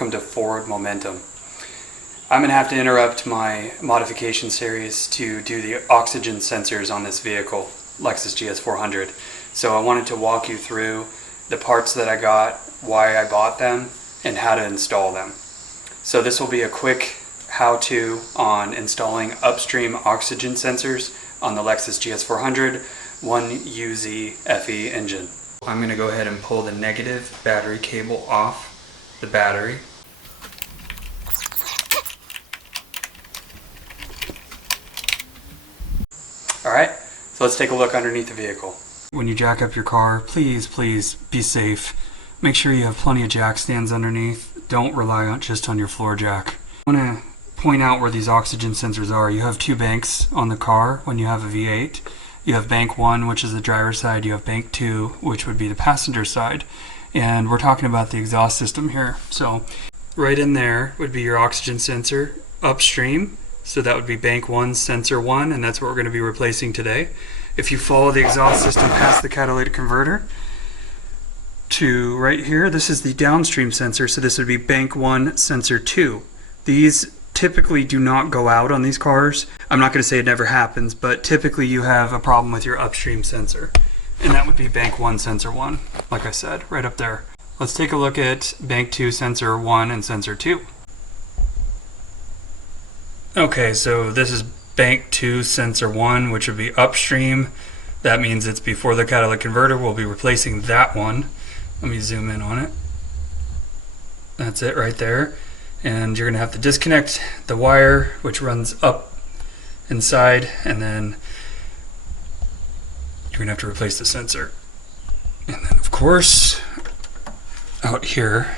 welcome to Forward Momentum. I'm going to have to interrupt my modification series to do the oxygen sensors on this vehicle, LEXUS GS400. So I wanted to walk you through the parts that I got, why I bought them, and how to install them. So this will be a quick how-to on installing upstream oxygen sensors on the LEXUS GS400 1UZ FE engine. I'm going to go ahead and pull the negative battery cable off the battery. Alright, so let's take a look underneath the vehicle. When you jack up your car, please be safe. Make sure you have plenty of jack stands underneath. Don't rely just on your floor jack. I want to point out where these oxygen sensors are. You have two banks on the car when you have a V8. You have bank 1, which is the driver's side. You have bank 2, which would be the passenger side. And we're talking about the exhaust system here. So right in there would be your oxygen sensor upstream. So that would be bank 1, sensor 1, and that's what we're going to be replacing today. If you follow the exhaust system past the catalytic converter to right here, this is the downstream sensor. So this would be bank 1, sensor 2. These typically do not go out on these cars. I'm not going to say it never happens, but typically you have a problem with your upstream sensor. And that would be bank 1, sensor 1, like I said, right up there. Let's take a look at bank 2, sensor 1 and sensor 2. Okay, so this is bank 2, sensor 1, which would be upstream. That means it's before the catalytic converter. We'll be replacing that one. Let me zoom in on it. That's it right there. And you're going to have to disconnect the wire, which runs up inside, and then you're going to have to replace the sensor. And then, of course, out here,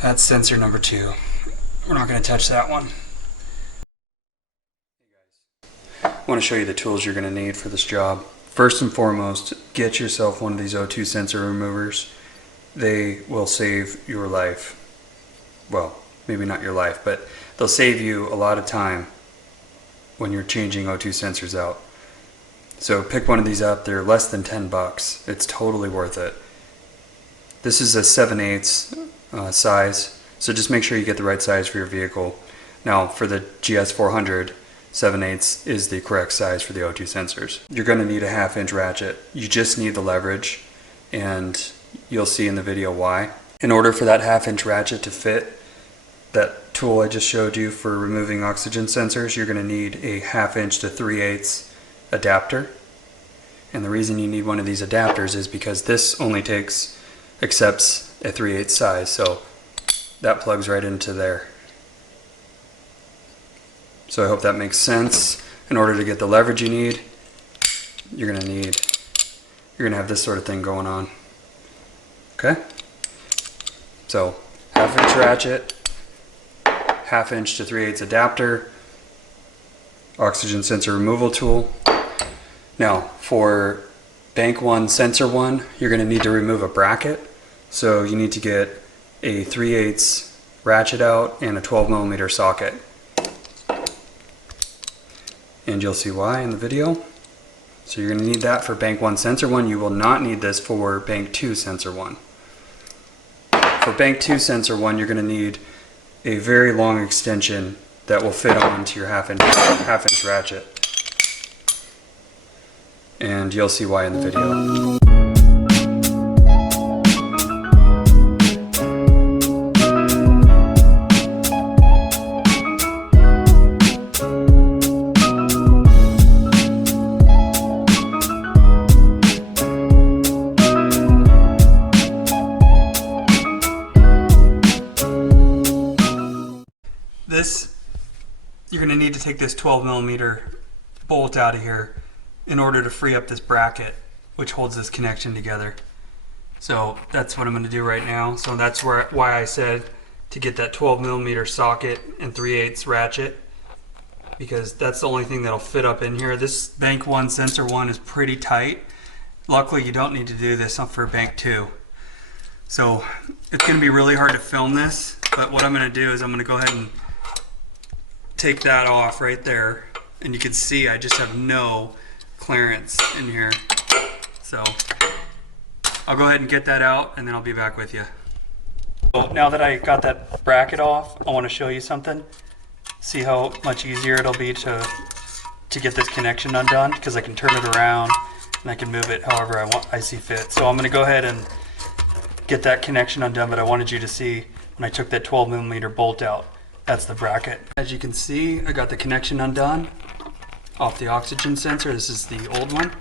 that's sensor number 2. We're not going to touch that one. I want to show you the tools you're going to need for this job. First and foremost, get yourself one of these O2 sensor removers. They will save your life. Well, maybe not your life, but they'll save you a lot of time when you're changing O2 sensors out. So pick one of these up. They're less than 10 bucks. It's totally worth it. This is a 7/8 size, so just make sure you get the right size for your vehicle. Now for the GS400, 7/8 is the correct size for the O2 sensors. You're going to need a 1/2 inch ratchet. You just need the leverage, and you'll see in the video why. In order for that 1/2 inch ratchet to fit that tool I just showed you for removing oxygen sensors, you're going to need a 1/2 inch to 3/8 adapter. And the reason you need one of these adapters is because this only accepts a 3/8 size, so that plugs right into there. So I hope that makes sense. In order to get the leverage you need, you're going to have this sort of thing going on. Okay? So 1/2 inch ratchet, 1/2 inch to 3/8 adapter, oxygen sensor removal tool. Now for bank 1, sensor 1, you're going to need to remove a bracket. So you need to get a 3/8 ratchet out and a 12mm socket. And you'll see why in the video. So you're going to need that for bank 1, sensor 1. You will not need this for bank 2, sensor 1. For bank 2, sensor 1, you're going to need a very long extension that will fit onto your 1/2 inch ratchet. And you'll see why in the video. You're going to need to take this 12mm bolt out of here in order to free up this bracket which holds this connection together. So that's what I'm going to do right now. So that's why I said to get that 12mm socket and 3/8 ratchet, because that's the only thing that'll fit up in here. This bank 1, sensor 1 is pretty tight. Luckily you don't need to do this for bank 2. So it's going to be really hard to film this, but what I'm going to do is I'm going to go ahead and take that off right there, and you can see I just have no clearance in here. So I'll go ahead and get that out, and then I'll be back with you. So now that I got that bracket off, I want to show you something. See how much easier it'll be to get this connection undone, because I can turn it around and I can move it however I see fit. So I'm going to go ahead and get that connection undone, but I wanted you to see when I took that 12mm bolt out, that's the bracket. As you can see, I got the connection undone off the oxygen sensor. This is the old one.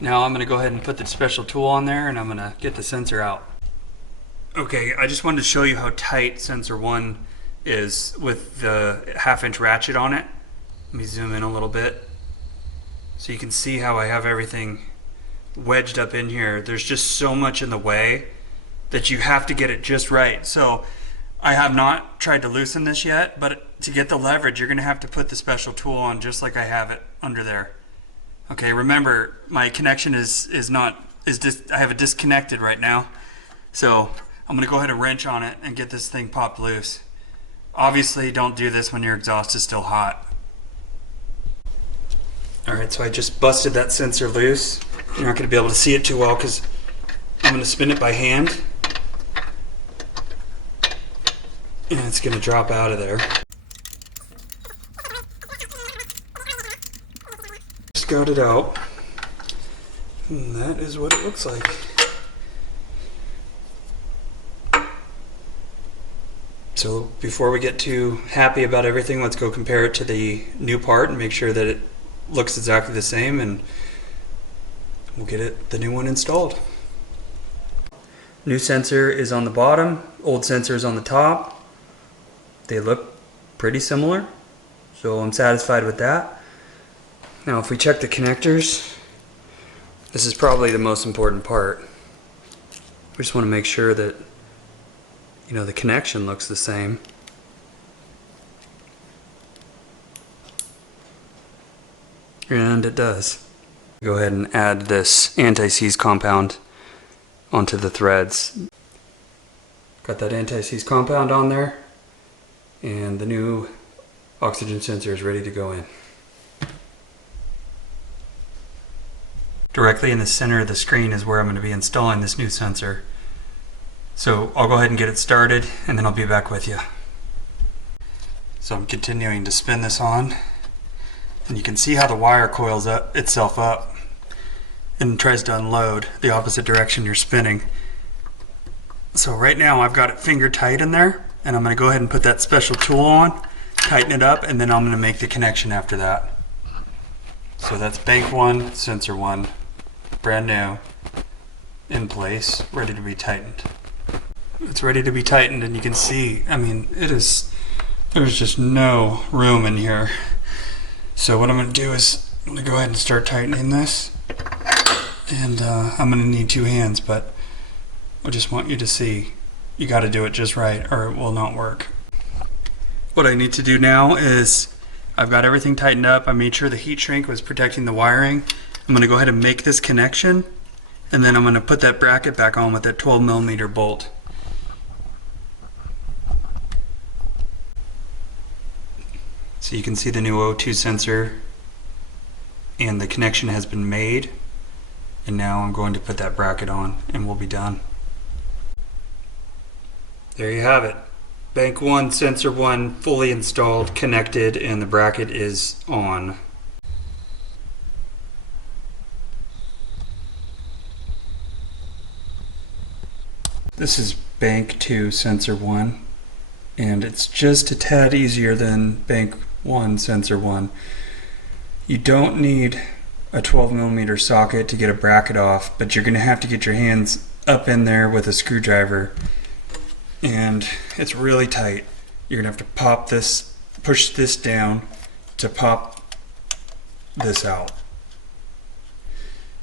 Now I'm going to go ahead and put the special tool on there and I'm going to get the sensor out. Okay, I just wanted to show you how tight sensor 1 is with the 1/2-inch ratchet on it. Let me zoom in a little bit so you can see how I have everything wedged up in here. There's just so much in the way that you have to get it just right. So I have not tried to loosen this yet, but to get the leverage, you're going to have to put the special tool on just like I have it under there. Okay, remember my connection I have it disconnected right now. So I'm going to go ahead and wrench on it and get this thing popped loose. Obviously, don't do this when your exhaust is still hot. Alright, so I just busted that sensor loose. You're not going to be able to see it too well because I'm going to spin it by hand. And it's going to drop out of there. Just got it out. And that is what it looks like. So before we get too happy about everything, let's go compare it to the new part and make sure that it looks exactly the same, and we'll get the new one installed. New sensor is on the bottom, old sensor is on the top. They look pretty similar, so I'm satisfied with that. Now if we check the connectors, this is probably the most important part. We just want to make sure that the connection looks the same. And it does. Go ahead and add this anti-seize compound onto the threads. Got that anti-seize compound on there, and the new oxygen sensor is ready to go in. Directly in the center of the screen is where I'm going to be installing this new sensor. So I'll go ahead and get it started and then I'll be back with you. So I'm continuing to spin this on, and you can see how the wire coils itself up and tries to unload the opposite direction you're spinning. So right now I've got it finger tight in there, and I'm going to go ahead and put that special tool on, tighten it up, and then I'm going to make the connection after that. So that's bank 1, sensor 1, brand new, in place, ready to be tightened. It's ready to be tightened, and you can see, there's just no room in here. So what I'm going to do is I'm going to go ahead and start tightening this, and I'm going to need 2 hands, but I just want you to see you got to do it just right or it will not work. What I need to do now is I've got everything tightened up. I made sure the heat shrink was protecting the wiring. I'm going to go ahead and make this connection, and then I'm going to put that bracket back on with that 12mm bolt. So you can see the new O2 sensor, and the connection has been made, and now I'm going to put that bracket on and we'll be done. There you have it. Bank 1, sensor 1 fully installed, connected, and the bracket is on. This is bank 2, sensor 1, and it's just a tad easier than bank 1, sensor 1. You don't need a 12mm socket to get a bracket off, but you're going to have to get your hands up in there with a screwdriver, and it's really tight. You're going to have to pop this, push this down to pop this out.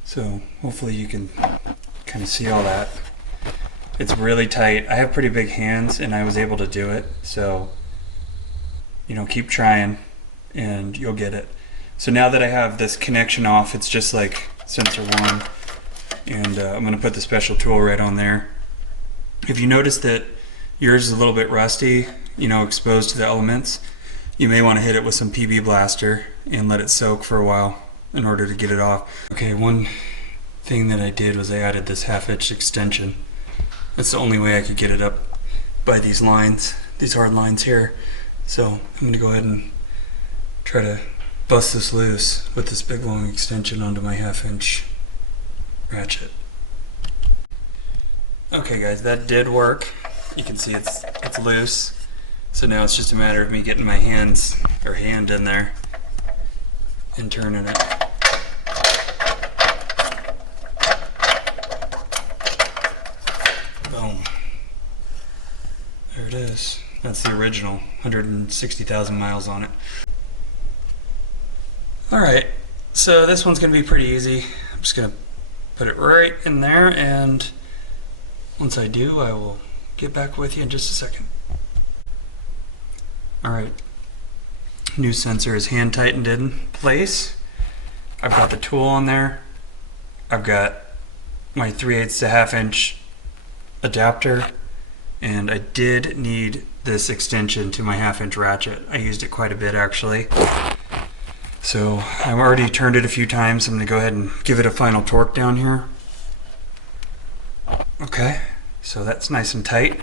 So hopefully you can kind of see all that. It's really tight. I have pretty big hands and I was able to do it, so keep trying and you'll get it. So now that I have this connection off, it's just like sensor 1, and I'm going to put the special tool right on there. If you notice that yours is a little bit rusty, exposed to the elements, you may want to hit it with some PB Blaster and let it soak for a while in order to get it off. Okay, one thing that I did was I added this 1/2-inch extension. That's the only way I could get it up by these lines, these hard lines here. So I'm going to go ahead and try to bust this loose with this big long extension onto my 1/2 inch ratchet. Okay guys, that did work. You can see it's loose. So now it's just a matter of me getting my hand in there and turning it. Boom. There it is. That's the original, 160,000 miles on it. Alright, so this one's going to be pretty easy. I'm just going to put it right in there, and once I do, I will get back with you in just a second. Alright, new sensor is hand tightened in place. I've got the tool on there. I've got my 3/8 to 1/2 inch adapter, and I did need this extension to my 1/2 inch ratchet. I used it quite a bit actually. So I've already turned it a few times. I'm going to go ahead and give it a final torque down here. Okay, so that's nice and tight.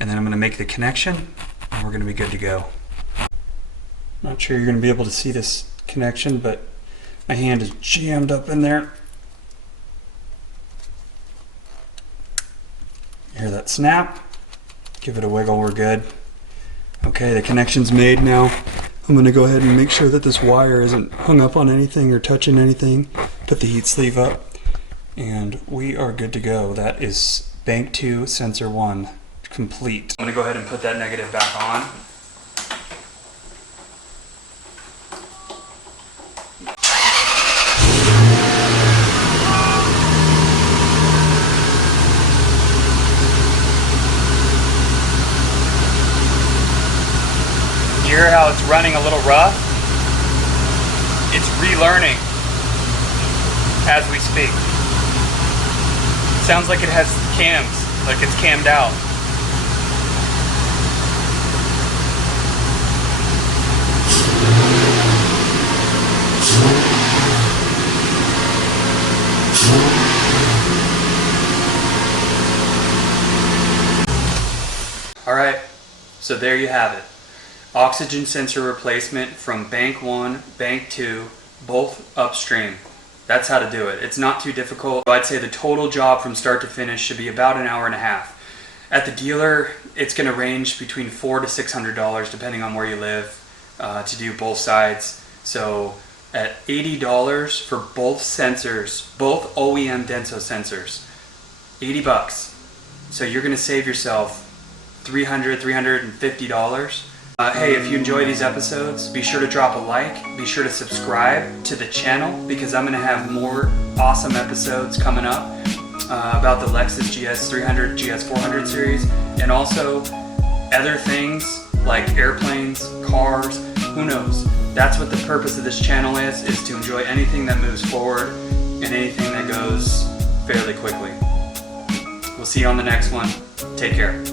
And then I'm going to make the connection, and we're going to be good to go. Not sure you're going to be able to see this connection, but my hand is jammed up in there. Hear that snap? Give it a wiggle, we're good. Okay, the connection's made now. I'm going to go ahead and make sure that this wire isn't hung up on anything or touching anything. Put the heat sleeve up, and we are good to go. That is bank 2 sensor 1 complete. I'm going to go ahead and put that negative back on. You hear how it's running a little rough? It's relearning as we speak. Sounds like it has cams, like it's cammed out. Alright, so there you have it. Oxygen sensor replacement from bank 1, bank 2, both upstream. That's how to do it. It's not too difficult. I'd say the total job from start to finish should be about 1.5 hours. At the dealer, it's going to range between $400 to $600 depending on where you live to do both sides. So at $80 for both sensors, both OEM Denso sensors, $80. So you're going to save yourself $300, $350. Hey, if you enjoy these episodes, be sure to drop a like, be sure to subscribe to the channel, because I'm going to have more awesome episodes coming up about the LEXUS GS300, GS400 series, and also other things like airplanes, cars, who knows. That's what the purpose of this channel is to enjoy anything that moves forward and anything that goes fairly quickly. We'll see you on the next one. Take care.